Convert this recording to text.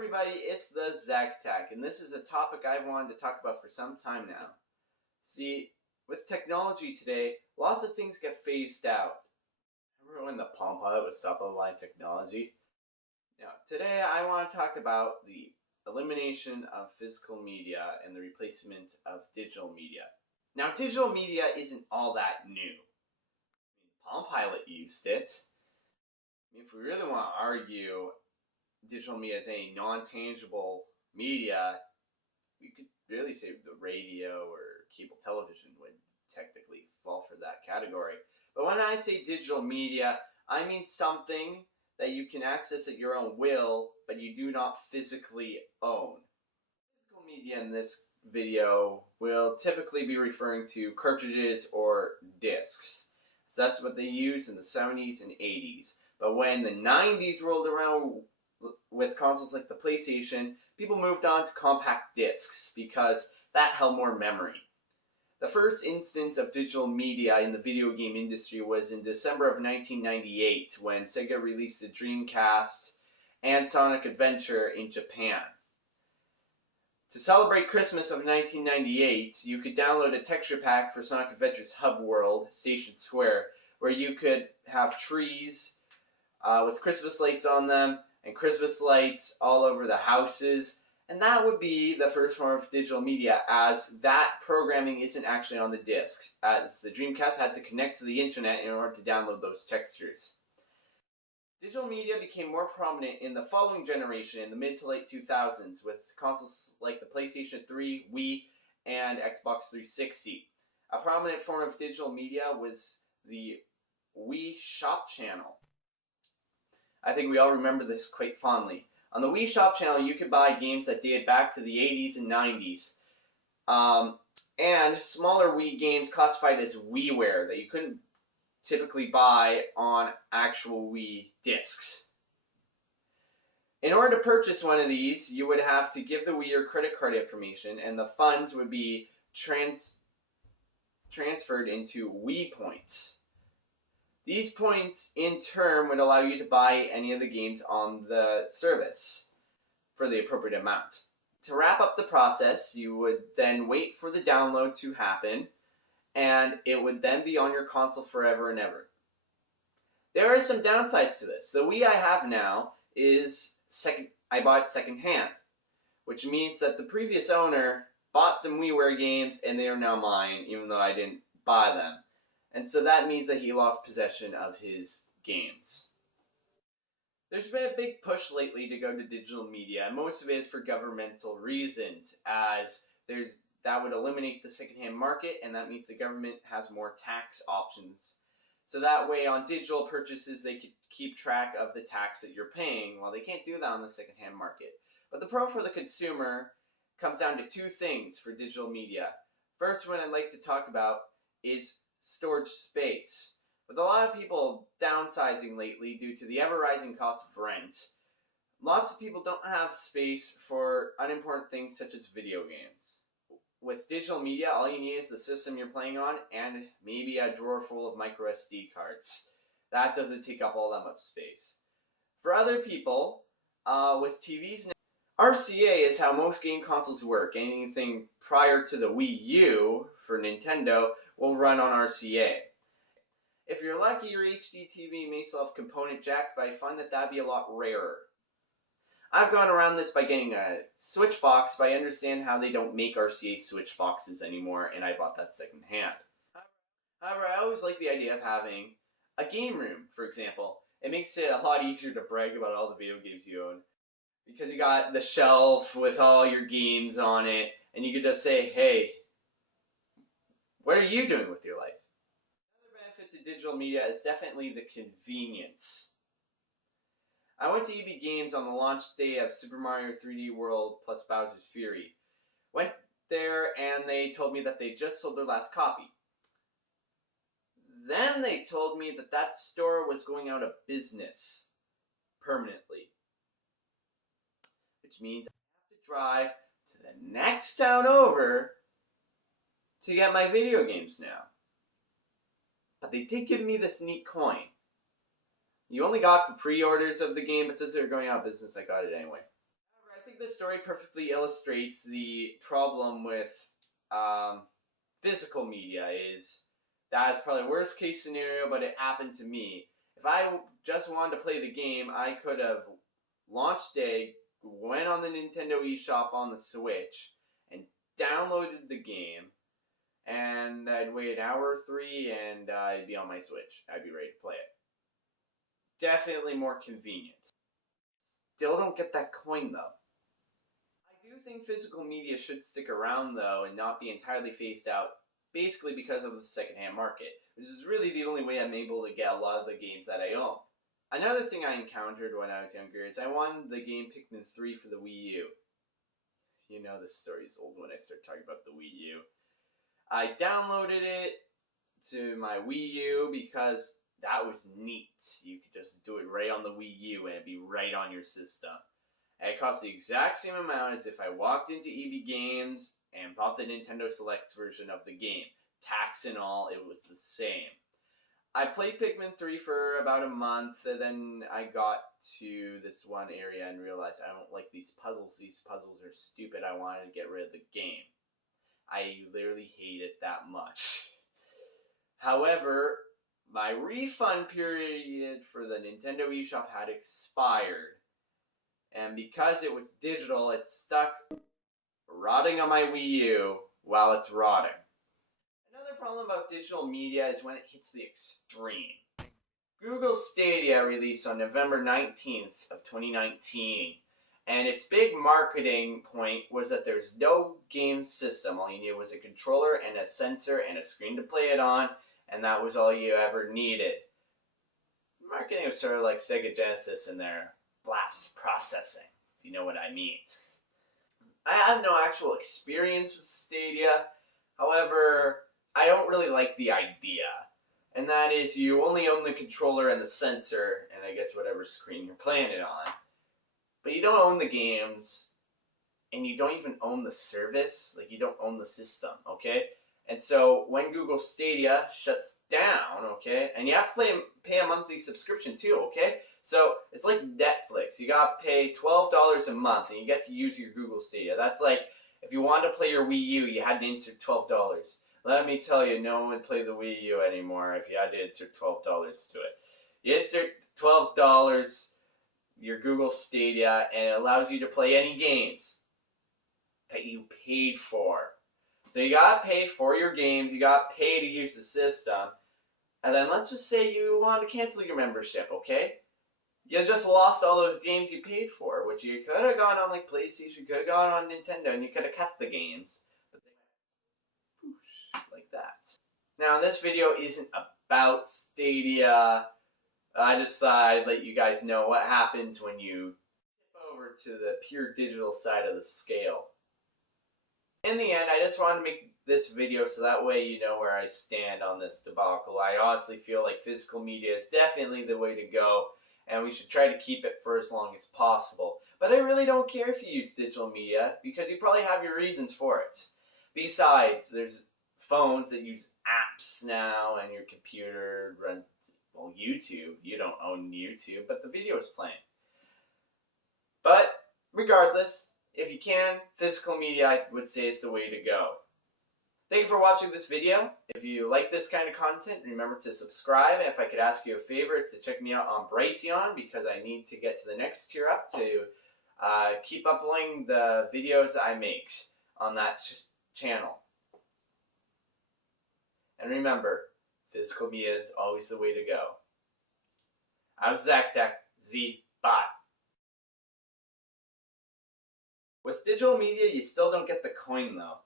everybody, it's the Zach Tech, and this is a topic I've wanted to talk about for some time now. See, with technology today, lots of things get phased out. Remember when the Palm Pilot was top-of-the-line technology? Now, today I want to talk about the elimination of physical media and the replacement of digital media. Now, digital media isn't all that new. Palm Pilot used it. If we really want to argue digital media as a non-tangible media, we could really say the radio or cable television would technically fall for that category. But when I say digital media, I mean something that you can access at your own will, but you do not physically own. Physical media in this video will typically be referring to cartridges or discs. So that's what they used in the 70s and 80s. But when the 90s rolled around with consoles like the PlayStation, people moved on to compact discs because that held more memory. The first instance of digital media in the video game industry was in December of 1998 when Sega released the Dreamcast and Sonic Adventure in Japan. To celebrate Christmas of 1998, you could download a texture pack for Sonic Adventure's hub world, Station Square, where you could have trees with Christmas lights on them and Christmas lights all over the houses. And that would be the first form of digital media, as that programming isn't actually on the discs, as the Dreamcast had to connect to the internet in order to download those textures. Digital media became more prominent in the following generation in the mid to late 2000s with consoles like the PlayStation 3, Wii, and Xbox 360. A prominent form of digital media was the Wii Shop channel. I think we all remember this quite fondly. On the Wii Shop channel, you could buy games that date back to the 80s and 90s. And smaller Wii games classified as WiiWare that you couldn't typically buy on actual Wii discs. In order to purchase one of these, you would have to give the Wii your credit card information, and the funds would be transferred into Wii points. These points, in turn, would allow you to buy any of the games on the service for the appropriate amount. To wrap up the process, you would then wait for the download to happen, and it would then be on your console forever and ever. There are some downsides to this. The Wii I have now is I bought secondhand, which means that the previous owner bought some WiiWare games and they are now mine, even though I didn't buy them. And so that means that he lost possession of his games. There's been a big push lately to go to digital media, and most of it is for governmental reasons, as that would eliminate the secondhand market, and that means the government has more tax options. So that way on digital purchases they could keep track of the tax that you're paying, while they can't do that on the secondhand market. But the pro for the consumer comes down to two things for digital media. First one I'd like to talk about is storage space. With a lot of people downsizing lately due to the ever-rising cost of rent, lots of people don't have space for unimportant things such as video games. With digital media, all you need is the system you're playing on and maybe a drawer full of micro SD cards. That doesn't take up all that much space. For other people, with TVs now, RCA is how most game consoles work. Anything prior to the Wii U for Nintendo will run on RCA. If you're lucky, your HD TV may still have component jacks, but I find that that'd be a lot rarer. I've gone around this by getting a switch box, but I understand how they don't make RCA switch boxes anymore, and I bought that second hand. However, I always like the idea of having a game room, for example. It makes it a lot easier to brag about all the video games you own, because you got the shelf with all your games on it, and you could just say, hey, what are you doing with your life? Another benefit to digital media is definitely the convenience. I went to EB Games on the launch day of Super Mario 3D World plus Bowser's Fury. Went there and they told me that they just sold their last copy. Then they told me that that store was going out of business permanently. Which means I have to drive to the next town over to get my video games now. But they did give me this neat coin. You only got for pre-orders of the game, but since they're going out of business, I got it anyway. However, I think this story perfectly illustrates the problem with physical media. Is that is probably the worst case scenario, but it happened to me. If I just wanted to play the game, I could have launched day, went on the Nintendo eShop on the Switch, and downloaded the game, and I'd wait an hour or three, and I'd be on my Switch. I'd be ready to play it. Definitely more convenient. Still don't get that coin, though. I do think physical media should stick around, though, and not be entirely phased out, basically because of the secondhand market, which is really the only way I'm able to get a lot of the games that I own. Another thing I encountered when I was younger is I wanted the game Pikmin 3 for the Wii U. You know, this story's old when I start talking about the Wii U. I downloaded it to my Wii U because that was neat. You could just do it right on the Wii U and it'd be right on your system. And it cost the exact same amount as if I walked into EB Games and bought the Nintendo Selects version of the game. Tax and all, it was the same. I played Pikmin 3 for about a month, and then I got to this one area and realized I don't like these puzzles. These puzzles are stupid. I wanted to get rid of the game. I literally hate it that much. However, my refund period for the Nintendo eShop had expired. And because it was digital, it's stuck rotting on my Wii U while it's rotting. Another problem about digital media is when it hits the extreme. Google Stadia released on November 19th of 2019, and its big marketing point was that there's no game system. All you needed was a controller and a sensor and a screen to play it on, and that was all you ever needed. Marketing was sort of like Sega Genesis in their blast processing, if you know what I mean. I have no actual experience with Stadia. However, I don't really like the idea. And that is, you only own the controller and the sensor, and I guess whatever screen you're playing it on. But you don't own the games, and you don't even own the service. Like, you don't own the system, okay? And so, when Google Stadia shuts down, okay, and you have to pay a monthly subscription too, okay? So, it's like Netflix. You gotta pay $12 a month, and you get to use your Google Stadia. That's like, if you wanted to play your Wii U, you had to insert $12. Let me tell you, no one would play the Wii U anymore if you had to insert $12 to it. You insert $12, your Google Stadia, and it allows you to play any games that you paid for. So you gotta pay for your games, you gotta pay to use the system, and then let's just say you want to cancel your membership, okay? You just lost all those games you paid for, which you could have gone on like PlayStation, could have gone on Nintendo, and you could have kept the games. But they went whoosh, like that. Now, this video isn't about Stadia. I just thought I'd let you guys know what happens when you flip over to the pure digital side of the scale. In the end, I just wanted to make this video so that way you know where I stand on this debacle. I honestly feel like physical media is definitely the way to go, and we should try to keep it for as long as possible. But I really don't care if you use digital media, because you probably have your reasons for it. Besides, there's phones that use apps now, and your computer runs, well, YouTube. You don't own YouTube, but the video is playing. But regardless, if you can, physical media, I would say, is the way to go. Thank you for watching this video. If you like this kind of content, remember to subscribe. And if I could ask you a favor, it's to check me out on Brighteon, because I need to get to the next tier up to keep uploading the videos I make on that channel. And remember, physical media is always the way to go. I was Zach Tech. Z. Bye. With digital media, you still don't get the coin, though.